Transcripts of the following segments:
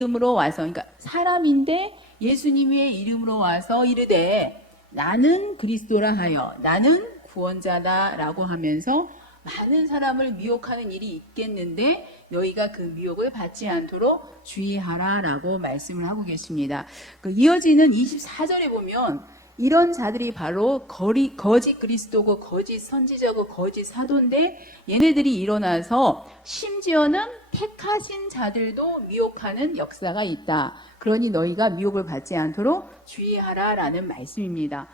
이름으로 와서, 그러니까 사람인데 예수님의 이름으로 와서 이르되 나는 그리스도라 하여 나는 구원자다라고 하면서 많은 사람을 미혹하는 일이 있겠는데 너희가 그 미혹을 받지 않도록 주의하라라고 말씀을 하고 계십니다. 그 이어지는 24절에 보면 이런 자들이 바로 거짓 그리스도고 거짓 선지자고 거짓 사도인데 얘네들이 일어나서 심지어는 택하신 자들도 미혹하는 역사가 있다. 그러니 너희가 미혹을 받지 않도록 주의하라라는 말씀입니다.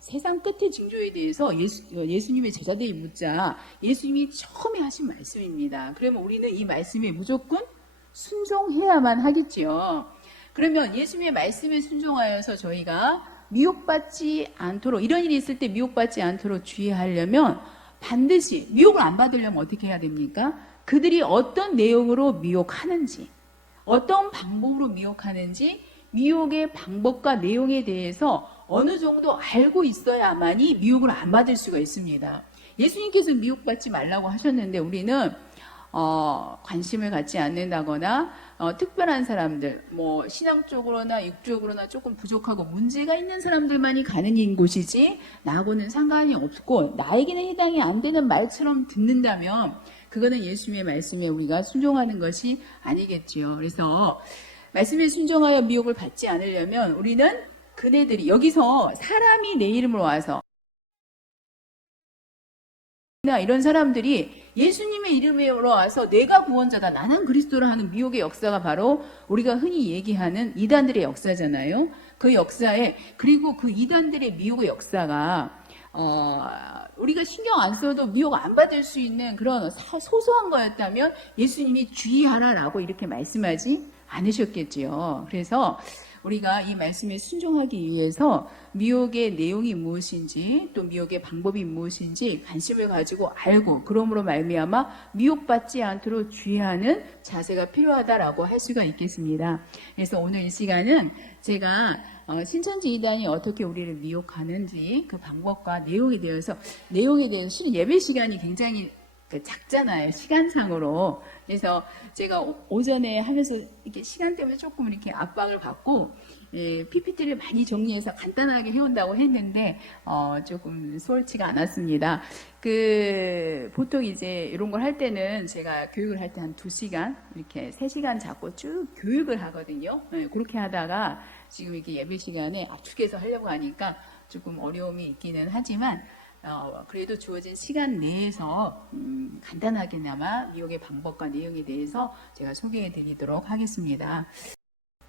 세상 끝의 징조에 대해서 예수님의 제자들이 묻자 예수님이 처음에 하신 말씀입니다. 그러면 우리는 이 말씀에 무조건 순종해야만 하겠지요. 그러면 예수님의 말씀에 순종하여서 저희가 미혹받지 않도록, 이런 일이 있을 때 미혹받지 않도록 주의하려면 반드시 미혹을 안 받으려면 어떻게 해야 됩니까? 그들이 어떤 내용으로 미혹하는지, 어떤 방법으로 미혹하는지, 미혹의 방법과 내용에 대해서 어느 정도 알고 있어야만이 미혹을 안 받을 수가 있습니다. 예수님께서 미혹받지 말라고 하셨는데 우리는 관심을 갖지 않는다거나 특별한 사람들, 뭐 신앙적으로나 육적으로나 조금 부족하고 문제가 있는 사람들만이 가는 곳이지 나하고는 상관이 없고 나에게는 해당이 안 되는 말처럼 듣는다면 그거는 예수님의 말씀에 우리가 순종하는 것이 아니겠지요. 그래서 말씀에 순종하여 미혹을 받지 않으려면 우리는 그네들이 여기서 사람이 내 이름으로 와서 이런 사람들이 예수님의 이름으로 와서 내가 구원자다, 나는 그리스도라 하는 미혹의 역사가 바로 우리가 흔히 얘기하는 이단들의 역사잖아요. 그 역사에, 그리고 그 이단들의 미혹의 역사가 우리가 신경 안 써도 미혹 안 받을 수 있는 그런 소소한 거였다면 예수님이 주의하라라고 이렇게 말씀하지 않으셨겠지요. 그래서 우리가 이 말씀에 순종하기 위해서 미혹의 내용이 무엇인지 또 미혹의 방법이 무엇인지 관심을 가지고 알고 그러므로 말미암아 미혹받지 않도록 주의하는 자세가 필요하다라고 할 수가 있겠습니다. 그래서 오늘 이 시간은 제가 신천지 이단이 어떻게 우리를 미혹하는지 그 방법과 내용에 대해서 실은 예배 시간이 굉장히 작잖아요. 시간상으로. 그래서 제가 오전에 하면서 이렇게 시간 때문에 조금 이렇게 압박을 받고 PPT를 많이 정리해서 간단하게 해온다고 했는데 조금 수월치가 않았습니다. 보통 이제 이런 걸 할 때는 제가 교육을 할 때 한 2시간 이렇게 3시간 잡고 쭉 교육을 하거든요. 그렇게 하다가 지금 이렇게 예배 시간에 압축해서 하려고 하니까 조금 어려움이 있기는 하지만 그래도 주어진 시간 내에서 간단하게나마 미혹의 방법과 내용에 대해서 제가 소개해 드리도록 하겠습니다.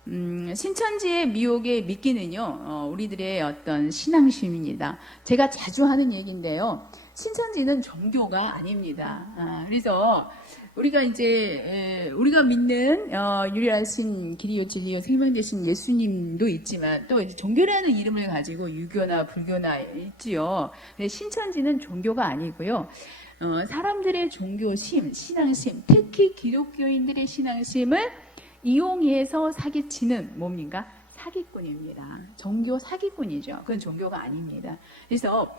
신천지의 미혹의 미끼는요, 우리들의 어떤 신앙심입니다. 제가 자주 하는 얘기인데요, 신천지는 종교가 아닙니다. 그래서 우리가 우리가 믿는 유일하신 길이요 진리요 생명 되신 예수님도 있지만 또 이제 종교라는 이름을 가지고 유교나 불교나 있지요. 신천지는 종교가 아니고요. 사람들의 종교심, 신앙심, 특히 기독교인들의 신앙심을 이용해서 사기치는 뭡니까? 사기꾼입니다. 종교 사기꾼이죠. 그건 종교가 아닙니다. 그래서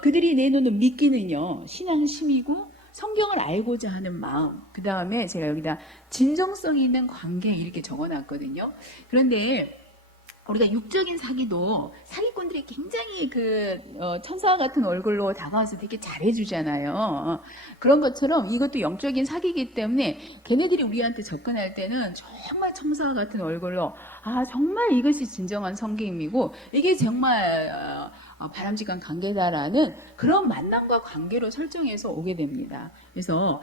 그들이 내놓는 미끼는요, 신앙심이고 성경을 알고자 하는 마음, 그 다음에 제가 여기다 진정성 있는 관계 이렇게 적어놨거든요. 그런데 우리가 육적인 사기도 사기꾼들이 굉장히 천사와 같은 얼굴로 다가와서 되게 잘해주잖아요. 그런 것처럼 이것도 영적인 사기이기 때문에 걔네들이 우리한테 접근할 때는 정말 천사와 같은 얼굴로 정말 이것이 진정한 성김이고 이게 정말 바람직한 관계다라는 그런 만남과 관계로 설정해서 오게 됩니다. 그래서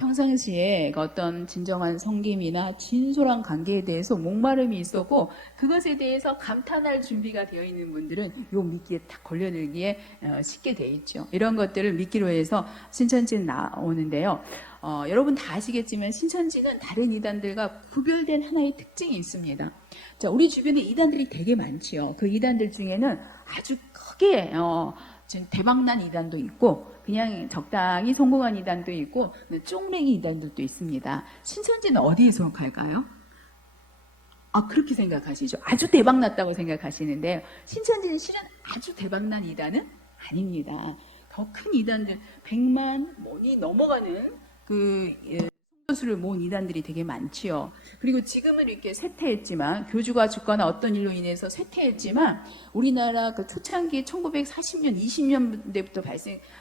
평상시에 어떤 진정한 성김이나 진솔한 관계에 대해서 목마름이 있었고 그것에 대해서 감탄할 준비가 되어 있는 분들은 요 미끼에 딱 걸려들기에 쉽게 돼 있죠. 이런 것들을 미끼로 해서 신천지는 나오는데요. 여러분 다 아시겠지만 신천지는 다른 이단들과 구별된 하나의 특징이 있습니다. 자, 우리 주변에 이단들이 되게 많지요. 그 이단들 중에는 아주 크게 대박난 이단도 있고 그냥 적당히 성공한 이단도 있고 쫑랭이 이단들도 있습니다. 신천지는 어디에 속할까요? 그렇게 생각하시죠. 아주 대박났다고 생각하시는데 신천지는 실은 아주 대박난 이단은 아닙니다. 더 큰 이단들 100만 원이 넘어가는 수를 모은 이단들이 되게 많지요. 그리고 지금은 이렇게 쇠퇴했지만, 교주가 죽거나 어떤 일로 인해서 쇠퇴했지만, 우리나라 그 초창기 1940년, 20년대부터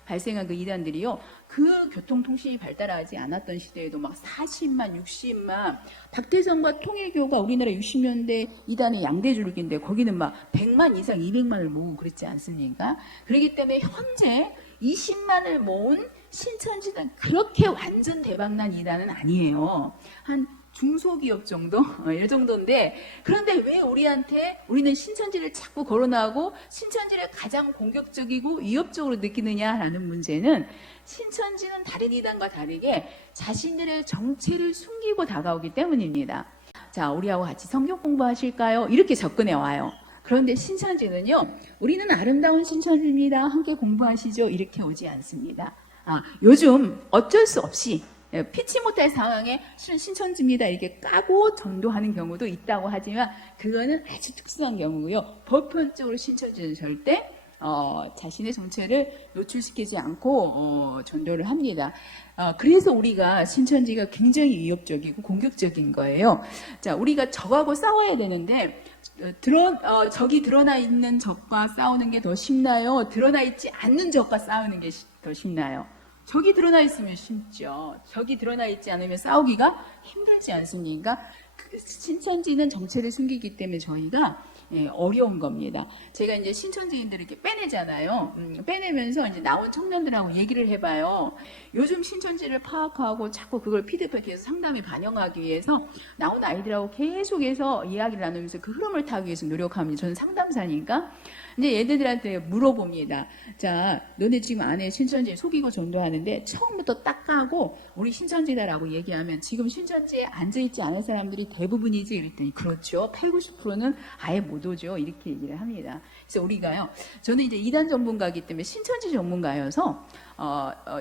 발생한 그 이단들이요, 그 교통통신이 발달하지 않았던 시대에도 막 40만, 60만, 박태선과 통일교가 우리나라 60년대 이단의 양대줄기인데, 거기는 막 100만 이상, 200만을 모으고 그랬지 않습니까? 그렇기 때문에 현재 20만을 모은 신천지는 그렇게 완전 대박난 이단은 아니에요. 한 중소기업 정도? 이 정도인데, 그런데 왜 우리는 신천지를 자꾸 거론하고 신천지를 가장 공격적이고 위협적으로 느끼느냐라는 문제는, 신천지는 다른 이단과 다르게 자신들의 정체를 숨기고 다가오기 때문입니다. 자, 우리하고 같이 성경 공부하실까요? 이렇게 접근해 와요. 그런데 신천지는요, 우리는 아름다운 신천지입니다, 함께 공부하시죠, 이렇게 오지 않습니다. 요즘 어쩔 수 없이 피치 못할 상황에 신천지입니다 이렇게 까고 전도하는 경우도 있다고 하지만, 그거는 아주 특수한 경우고요. 보편적으로 신천지는 절대 자신의 정체를 노출시키지 않고 전도를 합니다. 그래서 우리가 신천지가 굉장히 위협적이고 공격적인 거예요. 자, 우리가 적하고 싸워야 되는데, 적이 드러나 있는 적과 싸우는 게 더 쉽나요? 드러나 있지 않는 적과 싸우는 게 더 쉽나요? 적이 드러나 있으면 쉽죠. 적이 드러나 있지 않으면 싸우기가 힘들지 않습니까? 신천지는 정체를 숨기기 때문에 저희가 어려운 겁니다. 제가 이제 신천지인들을 이렇게 빼내잖아요. 빼내면서 이제 나온 청년들하고 얘기를 해봐요. 요즘 신천지를 파악하고 자꾸 그걸 피드백해서 상담에 반영하기 위해서 나온 아이들하고 계속해서 이야기를 나누면서 그 흐름을 타기 위해서 노력합니다. 저는 상담사니까. 이제 얘네들한테 물어봅니다. 자, 너네 지금 안에 신천지 속이고 전도하는데 처음부터 딱 까고 우리 신천지다라고 얘기하면 지금 신천지에 앉아있지 않은 사람들이 대부분이지? 이랬더니 그렇죠. 80, 90%는 아예 못 오죠. 이렇게 얘기를 합니다. 그래서 우리가요, 저는 이제 이단 전문가이기 때문에 신천지 전문가여서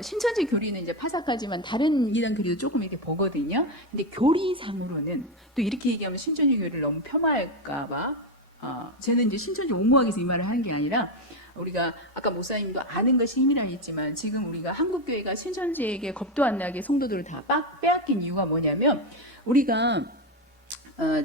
신천지 교리는 이제 파삭하지만 다른 이단 교리도 조금 이렇게 보거든요. 근데 교리상으로는 또 이렇게 얘기하면 신천지 교리를 너무 폄하할까봐 저는 이제 신천지 옹호하기 위해서 이 말을 하는 게 아니라, 우리가 아까 목사님도 아는 것이 힘이라고 했지만, 지금 우리가 한국교회가 신천지에게 겁도 안 나게 성도들을 다 빼앗긴 이유가 뭐냐면, 우리가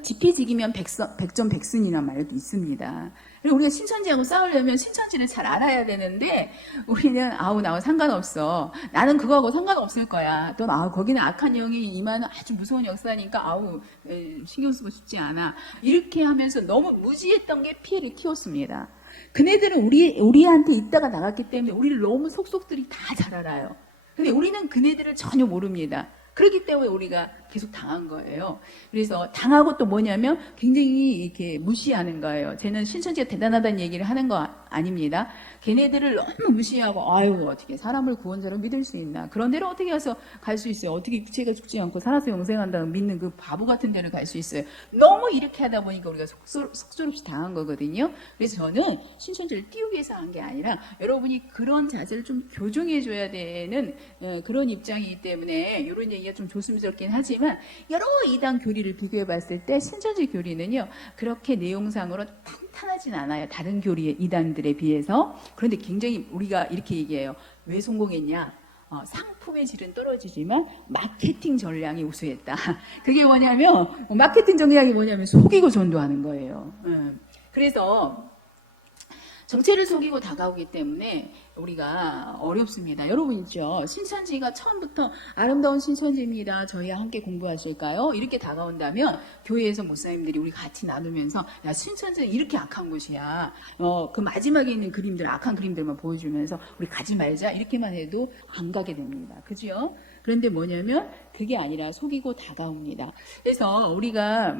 지피지기면 백전백승이란 말도 있습니다. 그리고 우리가 신천지하고 싸우려면 신천지를 잘 알아야 되는데, 우리는 나와 상관없어. 나는 그거하고 상관없을 거야. 또 거기는 악한 영이 임하는 아주 무서운 역사니까 신경 쓰고 싶지 않아. 이렇게 하면서 너무 무지했던 게 피해를 키웠습니다. 그네들은 우리한테 있다가 나갔기 때문에 우리를 너무 속속들이 다 잘 알아요. 근데 우리는 그네들을 전혀 모릅니다. 그렇기 때문에 우리가 계속 당한 거예요. 그래서 당하고 또 뭐냐면 굉장히 이렇게 무시하는 거예요. 쟤는 신천지가 대단하다는 얘기를 하는 거 아닙니다. 걔네들을 너무 무시하고, 아유, 어떻게 사람을 구원자로 믿을 수 있나. 그런 데를 어떻게 가서 갈 수 있어요. 어떻게 육체가 죽지 않고 살아서 영생한다고 믿는 그 바보 같은 데를 갈 수 있어요. 너무 이렇게 하다 보니까 우리가 속절없이 당한 거거든요. 그래서 저는 신천지를 띄우기 위해서 한 게 아니라, 여러분이 그런 자세를 좀 교정해줘야 되는 그런 입장이기 때문에 이런 얘기가 좀 조심스럽긴 하지만, 여러 이단 교리를 비교해 봤을 때 신천지 교리는요, 그렇게 내용상으로 탄탄하진 않아요. 다른 교리의 이단들에 비해서. 그런데 굉장히 우리가 이렇게 얘기해요. 왜 성공했냐? 상품의 질은 떨어지지만 마케팅 전략이 우수했다. 그게 뭐냐면, 마케팅 전략이 뭐냐면 속이고 전도하는 거예요. 그래서 정체를 속이고 다가오기 때문에 우리가 어렵습니다. 여러분 있죠? 신천지가 처음부터 아름다운 신천지입니다, 저희와 함께 공부하실까요? 이렇게 다가온다면 교회에서 목사님들이 우리 같이 나누면서, 야, 신천지는 이렇게 악한 곳이야. 그 마지막에 있는 그림들, 악한 그림들만 보여주면서 우리 가지 말자, 이렇게만 해도 안 가게 됩니다. 그죠? 그런데 뭐냐면 그게 아니라 속이고 다가옵니다. 그래서 우리가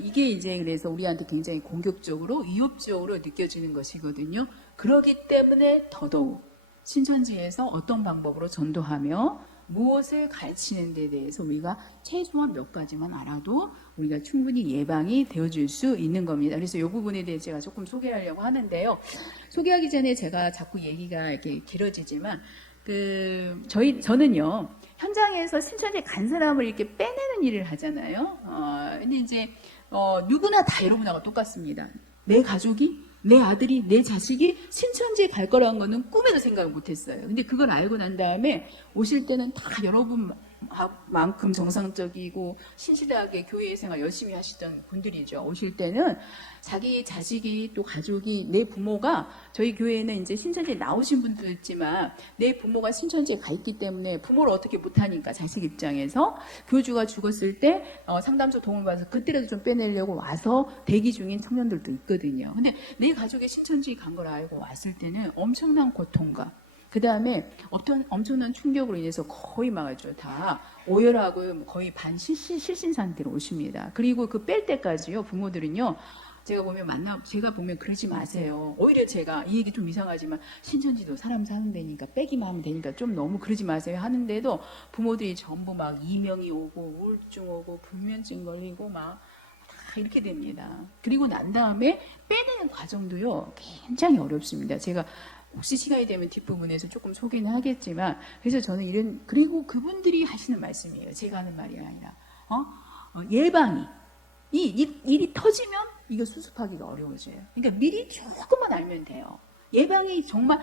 이게 이제 그래서 우리한테 굉장히 공격적으로 위협적으로 느껴지는 것이거든요. 그렇기 때문에 더더욱 신천지에서 어떤 방법으로 전도하며 무엇을 가르치는 데 대해서 우리가 최소한 몇 가지만 알아도 우리가 충분히 예방이 되어줄 수 있는 겁니다. 그래서 이 부분에 대해 제가 조금 소개하려고 하는데요. 소개하기 전에 제가 자꾸 얘기가 이렇게 길어지지만, 저는요, 현장에서 신천지에 간 사람을 이렇게 빼내는 일을 하잖아요. 근데 이제, 누구나 다 여러분하고 똑같습니다. 내 가족이, 내 아들이, 내 자식이 신천지에 갈 거라는 거는 꿈에도 생각을 못 했어요. 근데 그걸 알고 난 다음에 오실 때는 다 여러분 만큼 정상적이고 신실하게 교회 생활 열심히 하시던 분들이죠. 오실 때는 자기 자식이 또 가족이 내 부모가 저희 교회에는 이제 신천지에 나오신 분도 있지만 내 부모가 신천지에 가 있기 때문에 부모를 어떻게 못하니까 자식 입장에서 교주가 죽었을 때 상담소 도움을 받아서 그때라도 좀 빼내려고 와서 대기 중인 청년들도 있거든요. 근데 내 가족이 신천지에 간 걸 알고 왔을 때는 엄청난 고통과 그 다음에 어떤 엄청난 충격으로 인해서 거의 막았죠. 다 오열하고 거의 실신 상태로 오십니다. 그리고 그 뺄 때까지요, 부모들은요, 제가 보면 그러지 마세요. 오히려 제가 이 얘기 좀 이상하지만 신천지도 사람 사는 데니까 빼기만 하면 되니까 좀 너무 그러지 마세요 하는데도 부모들이 전부 막 이명이 오고 우울증 오고 불면증 걸리고 막 이렇게 됩니다. 그리고 난 다음에 빼내는 과정도요, 굉장히 어렵습니다. 제가 혹시 시간이 되면 뒷부분에서 조금 소개는 하겠지만, 그래서 저는 그리고 그분들이 하시는 말씀이에요. 제가 하는 말이 아니라, 예방이, 일이 터지면 이거 수습하기가 어려워져요. 그러니까 미리 조금만 알면 돼요. 예방이 정말,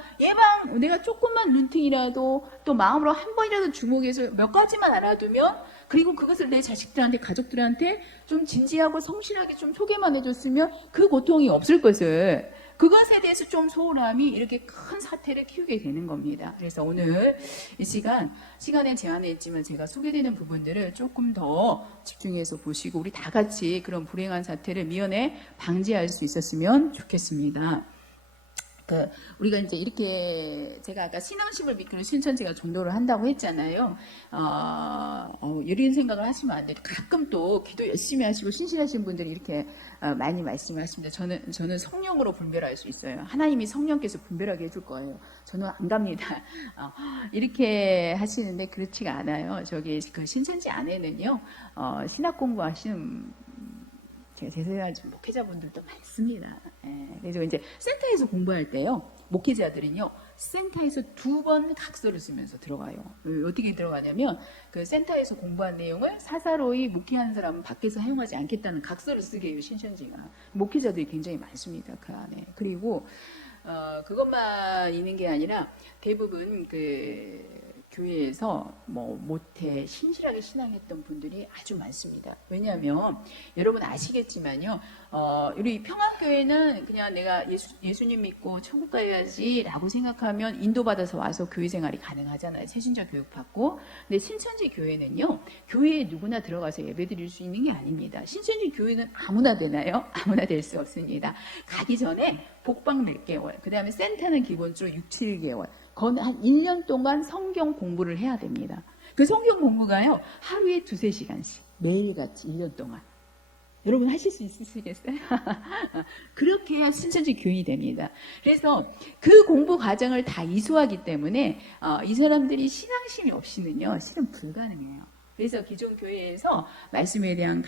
내가 조금만 눈팅이라도 또 마음으로 한 번이라도 주목해서 몇 가지만 알아두면, 그리고 그것을 내 자식들한테, 가족들한테 좀 진지하고 성실하게 좀 소개만 해줬으면 그 고통이 없을 것을, 그것에 대해서 좀 소홀함이 이렇게 큰 사태를 키우게 되는 겁니다. 그래서 오늘 이 시간에 제한해 있지만 제가 소개되는 부분들을 조금 더 집중해서 보시고 우리 다 같이 그런 불행한 사태를 미연에 방지할 수 있었으면 좋겠습니다. 우리가 이제 이렇게 제가 아까 신앙심을 믿기로 신천지가 전도를 한다고 했잖아요. 이런 생각을 하시면 안 돼요. 가끔 또 기도 열심히 하시고 신실하신 분들이 이렇게 많이 말씀하십니다. 저는 성령으로 분별할 수 있어요. 하나님이 성령께서 분별하게 해줄 거예요. 저는 안 갑니다. 이렇게 하시는데 그렇지가 않아요. 저기 그 신천지 안에는요, 신학 공부하시는 제세한 목회자분들도 많습니다. 그래서 이제 센터에서 공부할 때요, 목회자들은요, 센터에서 2번 각서를 쓰면서 들어가요. 어떻게 들어가냐면, 그 센터에서 공부한 내용을 사사로이 목회하는 사람은 밖에서 사용하지 않겠다는 각서를 쓰게 해요, 신천지가. 목회자들이 굉장히 많습니다, 그 안에. 그리고, 그것만 있는 게 아니라 대부분 교회에서 모태 신실하게 신앙했던 분들이 아주 많습니다. 왜냐하면 여러분 아시겠지만요, 우리 평안교회는 그냥 내가 예수님 믿고 천국 가야지라고 생각하면 인도받아서 와서 교회 생활이 가능하잖아요. 새신자 교육 받고. 근데 신천지 교회는요, 교회에 누구나 들어가서 예배드릴 수 있는 게 아닙니다. 신천지 교회는 아무나 되나요? 아무나 될 수 없습니다. 가기 전에 복방 몇 개월, 그 다음에 센터는 기본적으로 6, 7개월, 한 1년 동안 성경 공부를 해야 됩니다. 그 성경 공부가요, 하루에 2-3시간씩 매일같이 1년 동안. 여러분 하실 수 있으시겠어요? 그렇게 해야 신천지 교인이 됩니다. 그래서 그 공부 과정을 다 이수하기 때문에 이 사람들이 신앙심이 없이는요, 실은 불가능해요. 그래서 기존 교회에서 말씀에 대한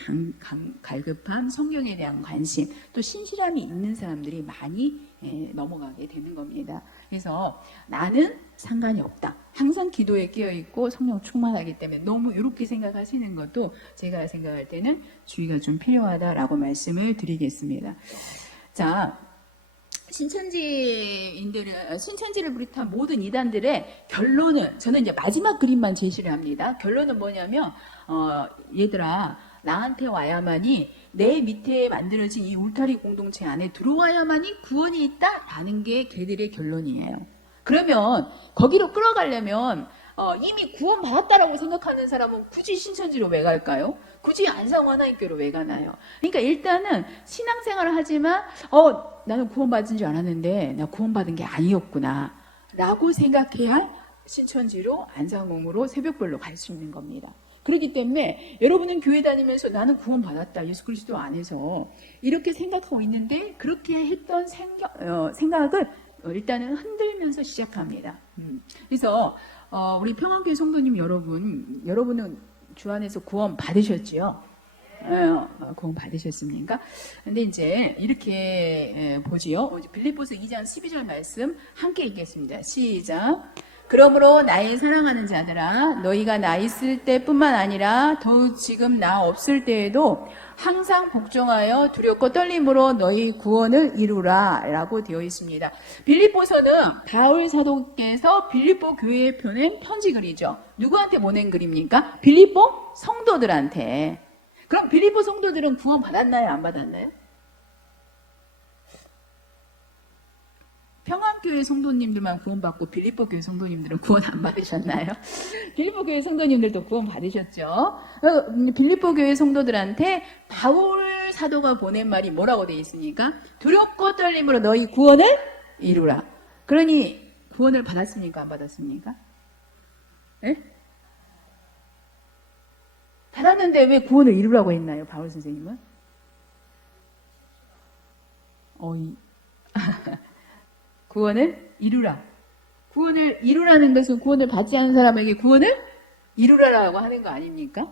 갈급함, 성경에 대한 관심, 또 신실함이 있는 사람들이 많이 넘어가게 되는 겁니다. 그래서 나는 상관이 없다. 항상 기도에 끼어있고 성령 충만하기 때문에 너무 이렇게 생각하시는 것도 제가 생각할 때는 주의가 좀 필요하다라고 말씀을 드리겠습니다. 자, 신천지를 비롯한 모든 이단들의 결론은, 저는 이제 마지막 그림만 제시를 합니다. 결론은 뭐냐면, 얘들아, 나한테 와야만이, 내 밑에 만들어진 이 울타리 공동체 안에 들어와야만이 구원이 있다라는 게 걔들의 결론이에요. 그러면 거기로 끌어가려면 이미 구원 받았다라고 생각하는 사람은 굳이 신천지로 왜 갈까요? 굳이 안상호 하나님교로 왜 가나요? 그러니까 일단은 신앙생활을 하지만 나는 구원받은 줄 알았는데 나 구원받은 게 아니었구나 라고 생각해야 신천지로 안상홍으로 새벽별로 갈 수 있는 겁니다. 그렇기 때문에 여러분은 교회 다니면서 나는 구원받았다, 예수 그리스도 안에서 이렇게 생각하고 있는데 그렇게 했던 생각을 일단은 흔들면서 시작합니다. 그래서 우리 평안교회 성도님 여러분은 주 안에서 구원 받으셨지요? 구원 받으셨습니까? 근데 이제 이렇게 보지요. 빌립보서 2장 12절 말씀 함께 읽겠습니다. 시작. 그러므로 나의 사랑하는 자들아 너희가 나 있을 때뿐만 아니라 더욱 지금 나 없을 때에도 항상 복종하여 두렵고 떨림으로 너희 구원을 이루라 라고 되어 있습니다. 빌립보서는 바울 사도께서 빌립보 교회에 보낸 편지글이죠. 누구한테 보낸 글입니까? 빌립보 성도들한테. 그럼 빌립보 성도들은 구원 받았나요? 안 받았나요? 평안교회 성도님들만 구원받고 빌립보 교회 성도님들은 구원 안 받으셨나요? 빌립보 교회 성도님들도 구원 받으셨죠? 빌립보 교회 성도들한테 바울 사도가 보낸 말이 뭐라고 되어 있습니까? 두렵고 떨림으로 너희 구원을 이루라. 그러니 구원을 받았습니까? 안 받았습니까? 네? 받았는데 왜 구원을 이루라고 했나요? 바울 선생님은? 구원을 이루라. 구원을 이루라는 것은 구원을 받지 않은 사람에게 구원을 이루라라고 하는 거 아닙니까?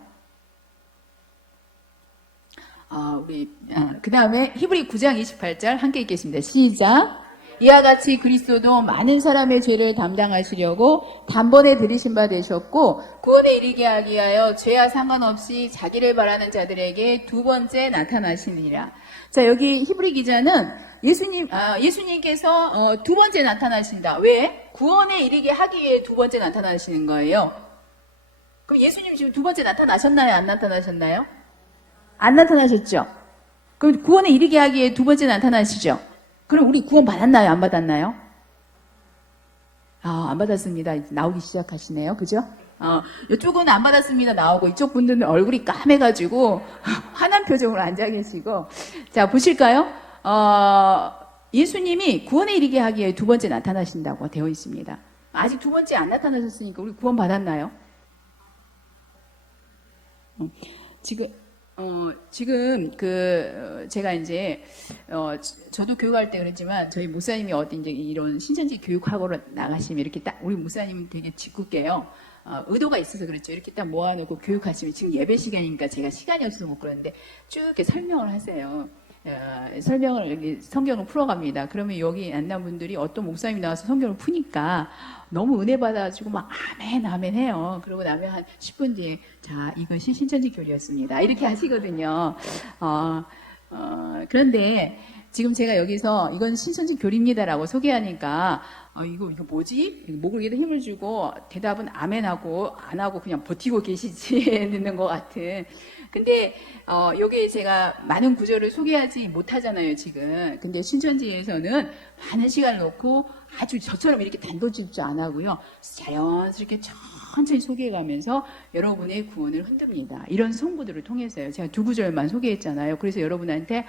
그 다음에 히브리 9장 28절 함께 읽겠습니다. 시작. 이와 같이 그리스도도 많은 사람의 죄를 담당하시려고 단번에 들이신 바 되셨고 구원에 이르게 하기 위하여 죄와 상관없이 자기를 바라는 자들에게 두 번째 나타나시니라. 자, 여기 히브리 기자는 예수님께서 두 번째 나타나신다. 왜? 구원에 이르게 하기 위해 두 번째 나타나시는 거예요. 그럼 예수님 지금 두 번째 나타나셨나요? 안 나타나셨나요? 안 나타나셨죠? 그럼 구원에 이르게 하기 위해 두 번째 나타나시죠? 그럼 우리 구원 받았나요? 안 받았나요? 안 받았습니다. 이제 나오기 시작하시네요. 그죠? 이쪽은 안 받았습니다. 나오고 이쪽 분들은 얼굴이 까매가지고 화난 표정으로 앉아 계시고. 자, 보실까요? 예수님이 구원에 이르게 하기에 두 번째 나타나신다고 되어 있습니다. 아직 두 번째 안 나타나셨으니까 우리 구원 받았나요? 지금 제가 이제 저도 교육할 때 그랬지만 저희 목사님이 어디 이제 이런 신천지 교육학으로 나가시면 이렇게 딱 우리 목사님은 되게 짓궂게요. 의도가 있어서 그렇죠. 이렇게 딱 모아놓고 교육하시면 지금 예배 시간이니까 제가 시간이 없어서 못 그러는데 쭉 이렇게 설명을 하세요. 설명을 여기 성경을 풀어갑니다. 그러면 여기 만난 분들이 어떤 목사님이 나와서 성경을 푸니까 너무 은혜 받아가지고 막 아멘 아멘 해요. 그러고 나면 한 10분 뒤에 자 이것이 신천지 교리였습니다. 이렇게 하시거든요. 그런데 지금 제가 여기서 이건 신천지 교리입니다라고 소개하니까 이거 뭐지? 목을 위에다 힘을 주고 대답은 아멘 하고 안 하고 그냥 버티고 계시지 듣는 것 같은. 근데 여기 제가 많은 구절을 소개하지 못하잖아요 지금. 근데 신천지에서는 많은 시간을 놓고 아주 저처럼 이렇게 단도직입 안 하고요 자연스럽게 천천히 소개해가면서 여러분의 구원을 흔듭니다. 이런 성구들을 통해서요. 제가 두 구절만 소개했잖아요. 그래서 여러분한테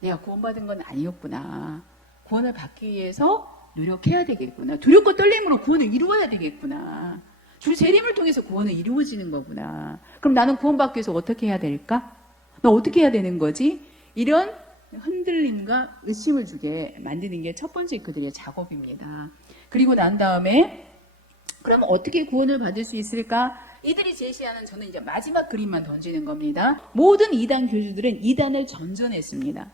내가 구원받은 건 아니었구나. 구원을 받기 위해서 노력해야 되겠구나. 두렵고 떨림으로 구원을 이루어야 되겠구나. 주 재림을 통해서 구원은 이루어지는 거구나. 그럼 나는 구원받기 위해서 어떻게 해야 될까? 나 어떻게 해야 되는 거지? 이런 흔들림과 의심을 주게 만드는 게 첫 번째 그들의 작업입니다. 그리고 난 다음에 그럼 어떻게 구원을 받을 수 있을까? 이들이 제시하는 저는 이제 마지막 그림만 던지는 겁니다. 모든 이단 교주들은 이단을 전전했습니다.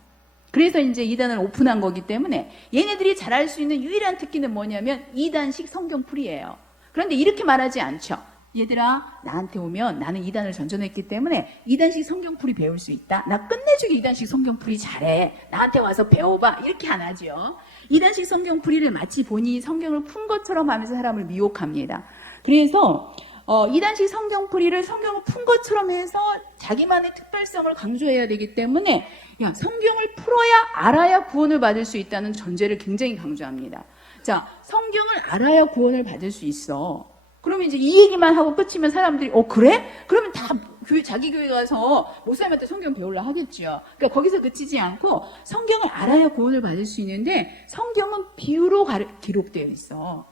그래서 이제 이단을 오픈한 거기 때문에 얘네들이 잘할 수 있는 유일한 특기는 뭐냐면 이단식 성경풀이에요. 그런데 이렇게 말하지 않죠. 얘들아 나한테 오면 나는 이단을 전전했기 때문에 이단식 성경풀이 배울 수 있다. 나 끝내주게 이단식 성경풀이 잘해. 나한테 와서 배워봐. 이렇게 안 하죠. 이단식 성경풀이를 마치 본인이 성경을 푼 것처럼 하면서 사람을 미혹합니다. 그래서 이단식 성경풀이를 성경을 푼 것처럼 해서 자기만의 특별성을 강조해야 되기 때문에 성경을 풀어야 알아야 구원을 받을 수 있다는 전제를 굉장히 강조합니다. 자, 성경을 알아야 구원을 받을 수 있어. 그러면 이제 이 얘기만 하고 끝이면 사람들이 그래? 그러면 다 자기 교회 가서 목사님한테 성경 배우려 하겠죠. 그러니까 거기서 그치지 않고 성경을 알아야 구원을 받을 수 있는데 성경은 비유로 기록되어 있어.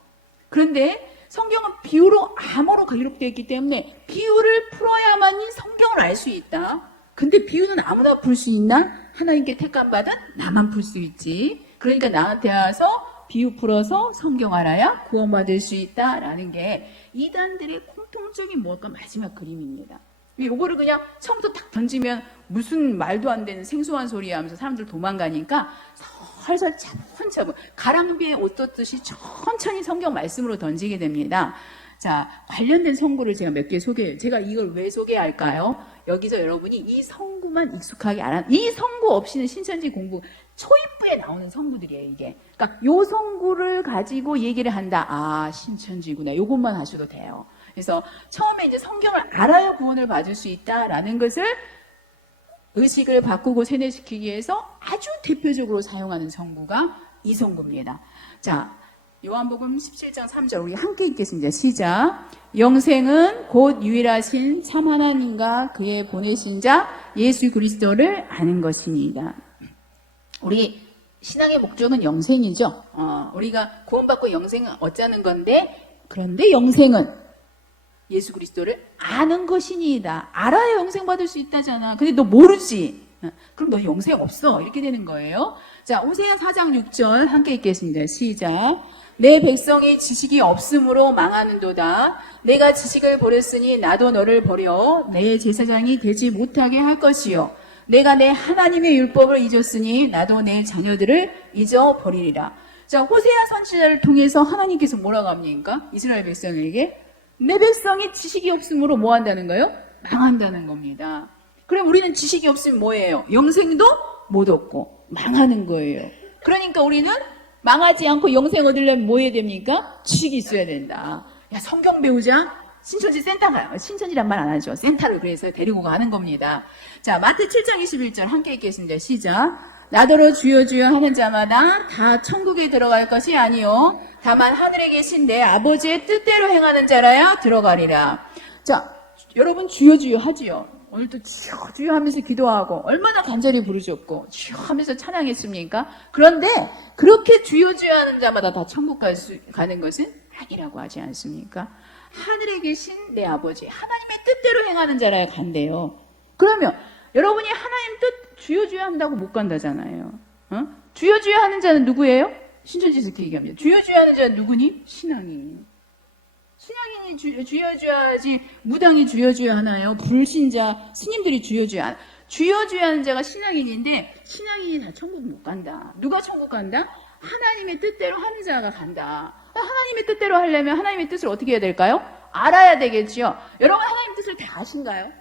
그런데 성경은 비유로 암호로 기록되어 있기 때문에 비유를 풀어야만이 성경을 알 수 있다. 근데 비유는 아무나 풀 수 있나? 하나님께 택함받은 나만 풀 수 있지. 그러니까 나한테 와서 비유 풀어서 성경 알아야 구원받을 수 있다라는 게 이단들의 공통적인 뭘까 마지막 그림입니다. 요거를 그냥 처음부터 딱 던지면 무슨 말도 안 되는 생소한 소리 하면서 사람들 도망가니까 설설 차분차분 가랑비에 옷 떴듯이 천천히 성경 말씀으로 던지게 됩니다. 자, 관련된 성구를 제가 몇 개 소개해요. 제가 이걸 왜 소개할까요? 여기서 여러분이 이 성구만 익숙하게 이 성구 없이는 신천지 공부 초입부에 나오는 성구들이에요, 이게. 그러니까 요 성구를 가지고 얘기를 한다. 아, 신천지구나. 요것만 하셔도 돼요. 그래서 처음에 이제 성경을 알아야 구원을 받을 수 있다라는 것을 의식을 바꾸고 세뇌시키기 위해서 아주 대표적으로 사용하는 성구가 이 성구입니다. 자, 요한복음 17장 3절 우리 함께 읽겠습니다. 시작. 영생은 곧 유일하신 참 하나님과 그의 보내신 자 예수 그리스도를 아는 것입니다. 우리 신앙의 목적은 영생이죠. 우리가 구원받고 영생을 얻자는 건데, 그런데 영생은 예수 그리스도를 아는 것이니이다. 알아야 영생 받을 수 있다잖아. 근데 너 모르지. 그럼 너 영생 없어. 이렇게 되는 거예요. 자, 호세아 4장 6절 함께 읽겠습니다. 시작. 내 백성이 지식이 없으므로 망하는도다. 내가 지식을 버렸으니 나도 너를 버려 내 제사장이 되지 못하게 할 것이요. 내가 내 하나님의 율법을 잊었으니 나도 내 자녀들을 잊어버리리라. 자, 호세아 선지자를 통해서 하나님께서 뭐라고 합니까? 이스라엘 백성에게 내 백성이 지식이 없으므로 뭐 한다는 거예요? 망한다는 겁니다. 그럼 우리는 지식이 없으면 뭐예요? 영생도 못 얻고 망하는 거예요. 그러니까 우리는 망하지 않고 영생 얻으려면 뭐 해야 됩니까? 지식이 있어야 된다. 야, 성경 배우자. 신천지 센터 가요. 신천지란 말 안 하죠. 센터를 그래서 데리고 가는 겁니다. 자, 마태 7장 21절 함께 읽겠습니다. 시작. 나더러 주여 주여 하는 자마다 다 천국에 들어갈 것이 아니요 다만 하늘에 계신 내 아버지의 뜻대로 행하는 자라야 들어가리라. 자, 여러분 주여 주여 하지요. 오늘도 주여 주여 하면서 기도하고 얼마나 간절히 부르셨고 주여 하면서 찬양했습니까? 그런데 그렇게 주여 주여 하는 자마다 다 천국 가는 것은 아니라고 하지 않습니까? 하늘에 계신 내 아버지 하나님의 뜻대로 행하는 자라야 간대요. 그러면 여러분이 하나님 뜻 주여 주여 한다고 못 간다잖아요. 주여 주여 하는 자는 누구예요? 신천지에서 그렇게 얘기합니다. 주여 주여 하는 자는 누구니? 신앙인. 신앙인이 주여 주여 하지 무당이 주여 주여 하나요? 불신자 스님들이 주여 주여 하나. 주여 주여 하는 자가 신앙인인데 신앙인이 다 천국 못 간다. 누가 천국 간다? 하나님의 뜻대로 하는 자가 간다. 하나님의 뜻대로 하려면 하나님의 뜻을 어떻게 해야 될까요? 알아야 되겠죠. 여러분 하나님 뜻을 다 아신가요?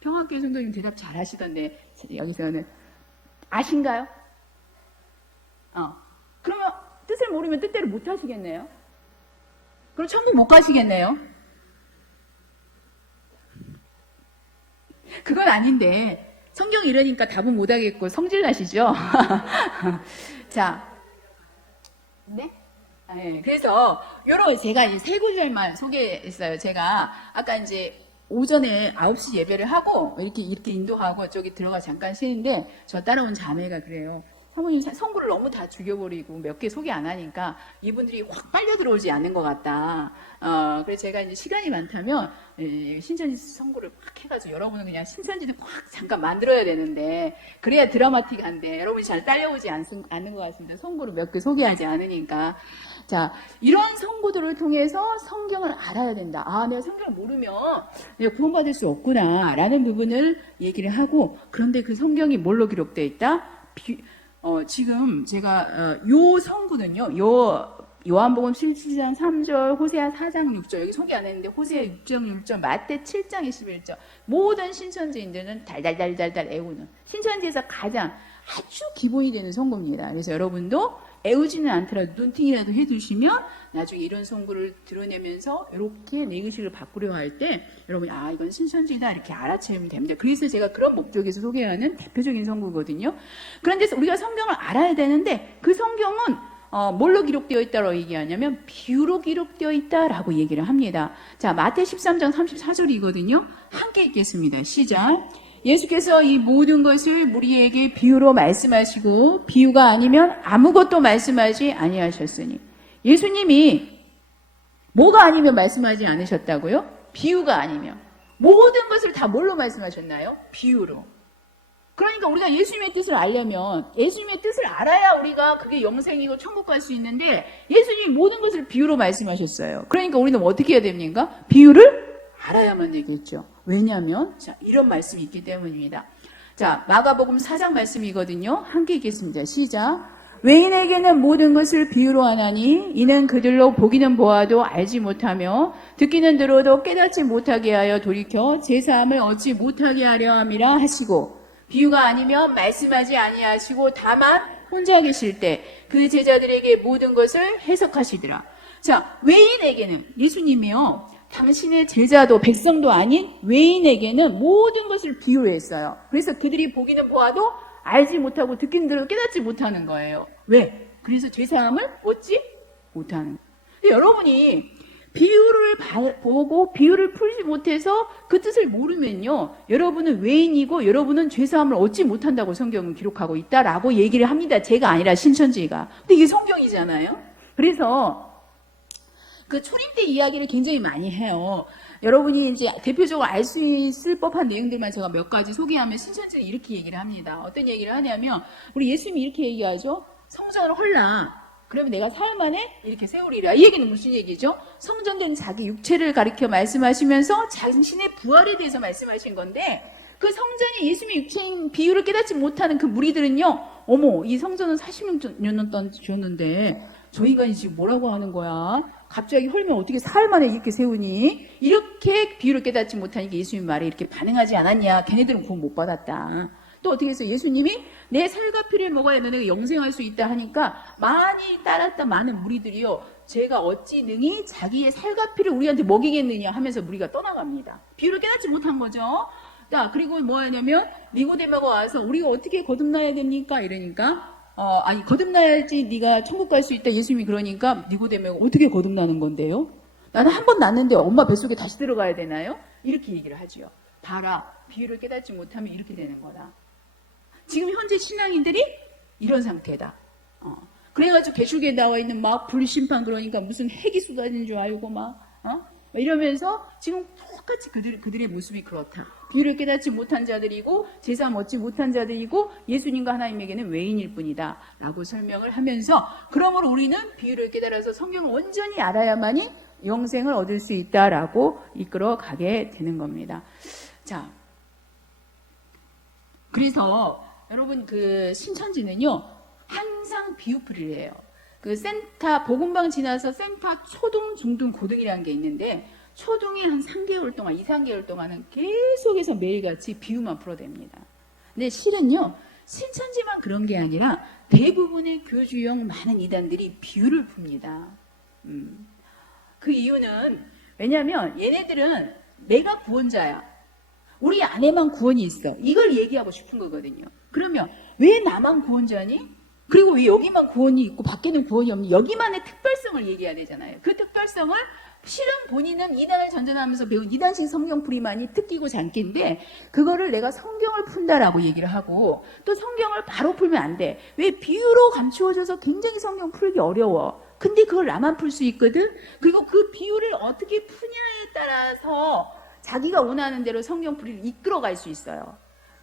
평화교회 성도님 대답 잘 하시던데 여기서는 아신가요? 그러면 뜻을 모르면 뜻대로 못 하시겠네요. 그럼 천국 못 가시겠네요. 그건 아닌데 성경이 이러니까 답은 못 하겠고 성질 나시죠? 자, 네? 네. 그래서 요런 제가 이제 세 구절만 소개했어요. 제가 아까 이제 오전에 9시 예배를 하고 이렇게 인도하고 저기 들어가 잠깐 쉬는데 저 따라온 자매가 그래요. 사모님 성구를 너무 다 죽여버리고 몇 개 소개 안 하니까 이분들이 확 빨려 들어오지 않는 것 같다. 그래서 제가 이제 시간이 많다면 신천지 성구를 확 해가지고 여러분은 그냥 신천지도 확 잠깐 만들어야 되는데 그래야 드라마틱한데 여러분이 잘 딸려오지 않는 것 같습니다. 성구를 몇 개 소개하지 않으니까. 자, 이런 성구들을 통해서 성경을 알아야 된다. 아, 내가 성경을 모르면 내가 구원받을 수 없구나 라는 부분을 얘기를 하고 그런데 그 성경이 뭘로 기록되어 있다? 지금 제가 요 성구는요. 요한복음 17장 3절, 호세아 4장 6절 여기 소개 안 했는데 호세아 6장 6절, 마태 7장 21절 모든 신천지인들은 달달달달달 애우는 신천지에서 가장 아주 기본이 되는 성구입니다. 그래서 여러분도 애우지는 않더라도 눈팅이라도 해두시면 나중에 이런 성구를 드러내면서 이렇게 내 의식을 바꾸려 할 때 여러분이 아 이건 신천지다 이렇게 알아채면 됩니다. 그래서 제가 그런 목적에서 소개하는 대표적인 성구거든요. 그런데 우리가 성경을 알아야 되는데 그 성경은 뭘로 기록되어 있다고 얘기하냐면 비유로 기록되어 있다라고 얘기를 합니다. 자, 마태 13장 34절이거든요. 함께 읽겠습니다. 시작. 예수께서 이 모든 것을 우리에게 비유로 말씀하시고 비유가 아니면 아무것도 말씀하지 아니하셨으니 예수님이 뭐가 아니면 말씀하지 않으셨다고요? 비유가 아니면 모든 것을 다 뭘로 말씀하셨나요? 비유로. 그러니까 우리가 예수님의 뜻을 알려면 예수님의 뜻을 알아야 우리가 그게 영생이고 천국 갈 수 있는데 예수님이 모든 것을 비유로 말씀하셨어요. 그러니까 우리는 어떻게 해야 됩니까? 비유를 알아야만 되겠죠. 왜냐하면 자, 이런 말씀이 있기 때문입니다. 자, 마가복음 4장 말씀이거든요. 함께 읽겠습니다. 시작. 외인에게는 모든 것을 비유로 하나니 이는 그들로 보기는 보아도 알지 못하며 듣기는 들어도 깨닫지 못하게 하여 돌이켜 제사함을 얻지 못하게 하려 함이라 하시고, 비유가 아니면 말씀하지 아니하시고 다만 혼자 계실 때 그 제자들에게 모든 것을 해석하시더라. 자, 외인에게는, 예수님이요, 당신의 제자도 백성도 아닌 외인에게는 모든 것을 비유로 했어요. 그래서 그들이 보기는 보아도 알지 못하고 듣기는 들어도 깨닫지 못하는 거예요. 왜? 그래서 죄사함을 얻지 못하는 거예요. 여러분이 비유를 보고 비유를 풀지 못해서 그 뜻을 모르면요, 여러분은 외인이고 여러분은 죄사함을 얻지 못한다고 성경은 기록하고 있다라고 얘기를 합니다. 제가 아니라 신천지가. 근데 이게 성경이잖아요. 그래서 그 초림 때 이야기를 굉장히 많이 해요. 여러분이 이제 대표적으로 알 수 있을 법한 내용들만 제가 몇 가지 소개하면 신천지는 이렇게 얘기를 합니다. 어떤 얘기를 하냐면, 우리 예수님이 이렇게 얘기하죠. 성전을 헐라. 그러면 내가 사흘 만에 이렇게 세우리라. 이 얘기는 무슨 얘기죠? 성전된 자기 육체를 가리켜 말씀하시면서 자신의 부활에 대해서 말씀하신 건데, 그 성전이 예수님의 육체인 비유를 깨닫지 못하는 그 무리들은요, 어머, 이 성전은 40년 동안 지었는데 저 인간이 지금 뭐라고 하는 거야? 갑자기 헐면 어떻게 사흘 만에 이렇게 세우니? 이렇게 비유를 깨닫지 못하니까 예수님 말에 이렇게 반응하지 않았냐? 걔네들은 구원 못 받았다. 또 어떻게 해서 예수님이 내 살과 피를 먹어야 내가 영생할 수 있다 하니까 많이 따랐던 많은 무리들이요, 제가 어찌 능히 자기의 살과 피를 우리한테 먹이겠느냐 하면서 무리가 떠나갑니다. 비유를 깨닫지 못한 거죠. 자, 그리고 뭐 하냐면 니고데모가 와서 우리가 어떻게 거듭나야 됩니까? 이러니까 아니 거듭나야지 네가 천국 갈 수 있다. 예수님이 그러니까 니고데모가 어떻게 거듭나는 건데요? 나는 한 번 났는데 엄마 뱃속에 다시 들어가야 되나요? 이렇게 얘기를 하지요. 봐라, 비유를 깨닫지 못하면 이렇게 되는 거다. 지금 현재 신앙인들이 이런 상태다. 그래가지고 개축에 나와 있는 막 불심판, 그러니까 무슨 핵이 쏟아지는 줄 알고 막 이러면서 지금 똑같이 그들의 모습이 그렇다. 비유를 깨닫지 못한 자들이고 제사 얻지 못한 자들이고 예수님과 하나님에게는 외인일 뿐이다 라고 설명을 하면서, 그러므로 우리는 비유를 깨달아서 성경을 온전히 알아야만이 영생을 얻을 수 있다라고 이끌어 가게 되는 겁니다. 자, 그래서 여러분 그 신천지는요 항상 비유풀이를 해요. 그 센터 복음방 지나서 센터 초등, 중등, 고등이라는 게 있는데, 초등에 한 3개월 동안, 2, 3개월 동안은 계속해서 매일같이 비유만 풀어댑니다. 근데 실은요, 신천지만 그런 게 아니라 대부분의 교주형 많은 이단들이 비유를 풉니다. 그 이유는, 왜냐하면 얘네들은 내가 구원자야, 우리 안에만 구원이 있어, 이걸 얘기하고 싶은 거거든요. 그러면 왜 나만 구원자니? 그리고 왜 여기만 구원이 있고 밖에는 구원이 없니? 여기만의 특별성을 얘기해야 되잖아요. 그 특별성을 실은 본인은 이단을 전전하면서 배운 이단식 성경풀이만이 특기고 장기인데, 그거를 내가 성경을 푼다라고 얘기를 하고, 또 성경을 바로 풀면 안 돼. 왜? 비유로 감추어져서 굉장히 성경 풀기 어려워. 근데 그걸 나만 풀 수 있거든? 그리고 그 비유를 어떻게 푸냐에 따라서 자기가 원하는 대로 성경풀이를 이끌어갈 수 있어요.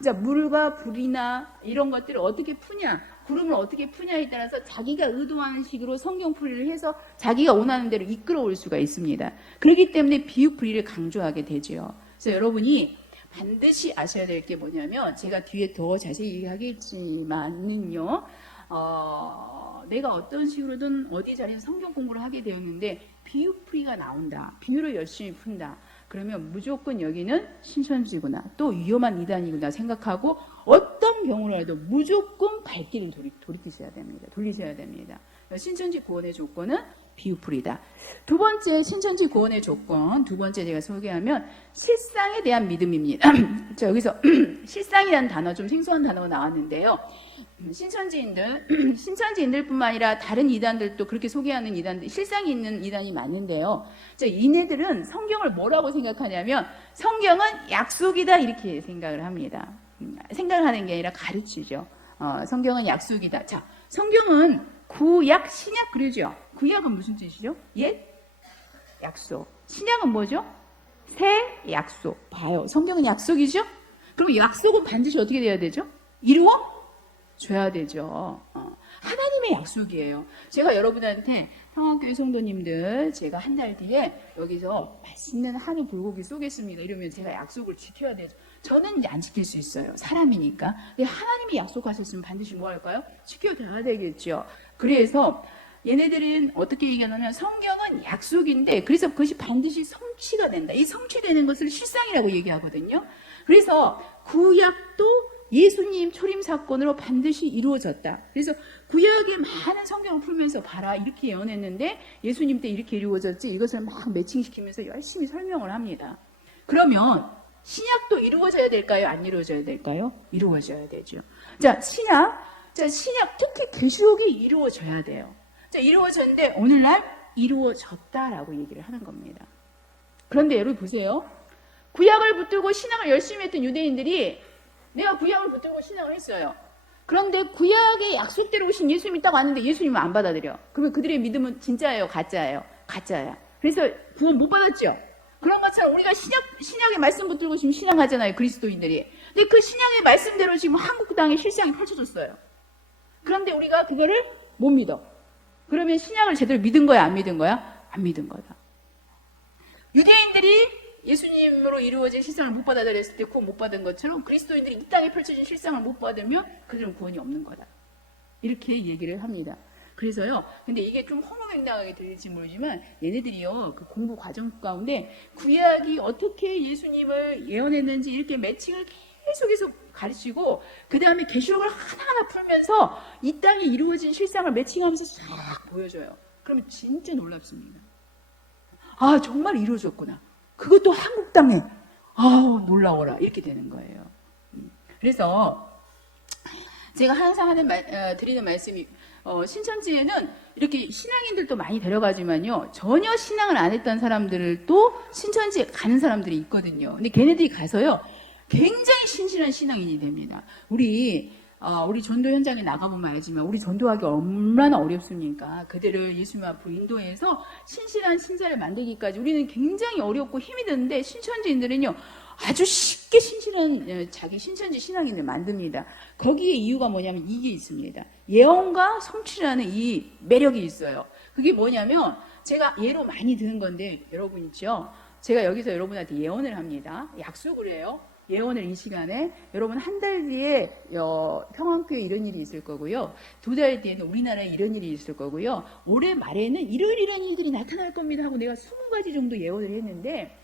자, 물과 불이나 이런 것들을 어떻게 푸냐, 구름을 어떻게 푸냐에 따라서 자기가 의도하는 식으로 성경풀이를 해서 자기가 원하는 대로 이끌어올 수가 있습니다. 그렇기 때문에 비유풀이를 강조하게 되죠. 그래서 여러분이 반드시 아셔야 될 게 뭐냐면, 제가 뒤에 더 자세히 얘기하겠지만은요, 내가 어떤 식으로든 어디 자리에서 성경 공부를 하게 되었는데 비유풀이가 나온다, 비유를 열심히 푼다, 그러면 무조건 여기는 신천지구나, 또 위험한 이단이구나 생각하고 어떤 경우라도 무조건 발길을 돌리셔야 됩니다. 신천지 구원의 조건은 비유풀이다. 두 번째 신천지 구원의 조건, 두 번째 제가 소개하면 실상에 대한 믿음입니다. 자, 여기서 실상이라는 단어, 좀 생소한 단어가 나왔는데요. 신천지인들뿐만 아니라 다른 이단들도 그렇게 소개하는 이단들, 실상이 있는 이단이 많은데요. 자, 이네들은 성경을 뭐라고 생각하냐면 성경은 약속이다 이렇게 생각을 합니다. 생각을 하는 게 아니라 가르치죠. 성경은 약속이다. 자, 성경은 구약, 신약 그러죠. 구약은 무슨 뜻이죠? 옛 약속. 신약은 뭐죠? 새 약속. 봐요. 성경은 약속이죠? 그럼 약속은 반드시 어떻게 돼야 되죠? 이루어 줘야 되죠. 하나님의 약속이에요. 제가 여러분한테 평화교회 성도님들, 제가 한 달 뒤에 여기서 맛있는 한우 불고기 쏘겠습니다. 이러면 제가 약속을 지켜야 되죠. 저는 이제 안 지킬 수 있어요. 사람이니까. 근데 하나님이 약속하셨으면 반드시 뭐 할까요? 지켜줘야 되겠죠. 그래서 얘네들은 어떻게 얘기하냐면 성경은 약속인데 그래서 그것이 반드시 성취가 된다. 이 성취되는 것을 실상이라고 얘기하거든요. 그래서 구약도 예수님 초림 사건으로 반드시 이루어졌다. 그래서 구약의 많은 성경을 풀면서 봐라 이렇게 예언했는데 예수님 때 이렇게 이루어졌지 이것을 막 매칭시키면서 열심히 설명을 합니다. 그러면 신약도 이루어져야 될까요? 안 이루어져야 될까요? 이루어져야 되죠. 자, 신약 특히 계시록이 이루어져야 돼요. 자, 이루어졌는데 오늘날 이루어졌다라고 얘기를 하는 겁니다. 그런데 여러분 보세요. 구약을 붙들고 신앙을 열심히 했던 유대인들이 내가 구약을 붙들고 신앙을 했어요. 그런데 구약의 약속대로 오신 예수님이 딱 왔는데 예수님은 안 받아들여. 그러면 그들의 믿음은 진짜예요? 가짜예요? 가짜야. 그래서 구원 못 받았죠? 그런 것처럼 우리가 신약의 말씀 붙들고 지금 신앙하잖아요. 그리스도인들이. 근데 그 신약의 말씀대로 지금 한국 땅에 실상이 펼쳐졌어요. 그런데 우리가 그거를 못 믿어. 그러면 신약을 제대로 믿은 거야? 안 믿은 거야? 안 믿은 거다. 유대인들이 예수님으로 이루어진 실상을 못 받아들였을 때 구원 못 받은 것처럼 그리스도인들이 이 땅에 펼쳐진 실상을 못 받으면 그들은 구원이 없는 거다. 이렇게 얘기를 합니다. 그래서요, 근데 이게 좀 허무맹랑하게 들릴지 모르지만 얘네들이요, 그 공부 과정 가운데 구약이 어떻게 예수님을 예언했는지 이렇게 매칭을 계속해서 가르치고 그 다음에 계시록을 하나하나 풀면서 이 땅에 이루어진 실상을 매칭하면서 싹 보여줘요. 그러면 진짜 놀랍습니다. 아, 정말 이루어졌구나. 그것도 한국 땅에 아우 놀라워라 이렇게 되는 거예요. 그래서 제가 항상 드리는 말씀이 신천지에는 이렇게 신앙인들도 많이 데려가지만요 전혀 신앙을 안 했던 사람들도 신천지에 가는 사람들이 있거든요. 근데 걔네들이 가서요 굉장히 신실한 신앙인이 됩니다. 우리 전도 현장에 나가보면 알지만 우리 전도하기 얼마나 어렵습니까? 그들을 예수님 앞으로 인도해서 신실한 신자를 만들기까지 우리는 굉장히 어렵고 힘이 드는데 신천지인들은요 아주 쉽게 신실한 자기 신천지 신앙인을 만듭니다. 거기에 이유가 뭐냐면 이게 있습니다. 예언과 성취라는 이 매력이 있어요. 그게 뭐냐면 제가 예로 많이 드는 건데 여러분 있죠? 제가 여기서 여러분한테 예언을 합니다. 약속을 해요. 예언을 이 시간에 여러분 한 달 뒤에 평안교회 이런 일이 있을 거고요. 2달 뒤에는 우리나라에 이런 일이 있을 거고요. 올해 말에는 이런 일들이 나타날 겁니다 하고 내가 20가지 정도 예언을 했는데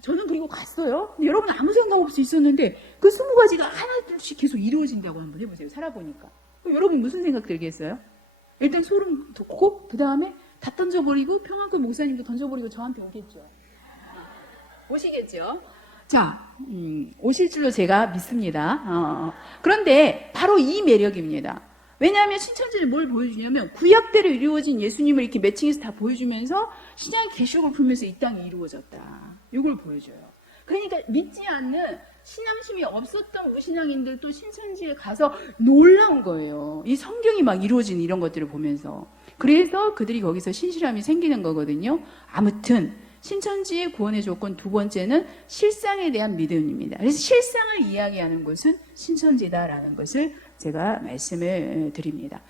저는 그리고 갔어요. 근데 여러분 아무 생각 없이 있었는데 그 20가지가 하나둘씩 계속 이루어진다고 한번 해보세요. 살아보니까. 그럼 여러분 무슨 생각 들겠어요? 일단 소름 돋고 그 다음에 다 던져버리고 평안교회 목사님도 던져버리고 저한테 오겠죠. 오시겠죠. 자, 오실 줄로 제가 믿습니다. 그런데 바로 이 매력입니다. 왜냐하면 신천지는 뭘 보여주냐면 구약대로 이루어진 예수님을 이렇게 매칭해서 다 보여주면서 신약의 계시록을 풀면서 이 땅이 이루어졌다. 이걸 보여줘요. 그러니까 믿지 않는 신앙심이 없었던 무신앙인들도 신천지에 가서 놀라운 거예요. 이 성경이 막 이루어진 이런 것들을 보면서. 그래서 그들이 거기서 신실함이 생기는 거거든요. 아무튼 신천지의 구원의 조건 두 번째는 실상에 대한 믿음입니다. 그래서 실상을 이야기하는 곳은 신천지다라는 것을 제가 말씀을 드립니다.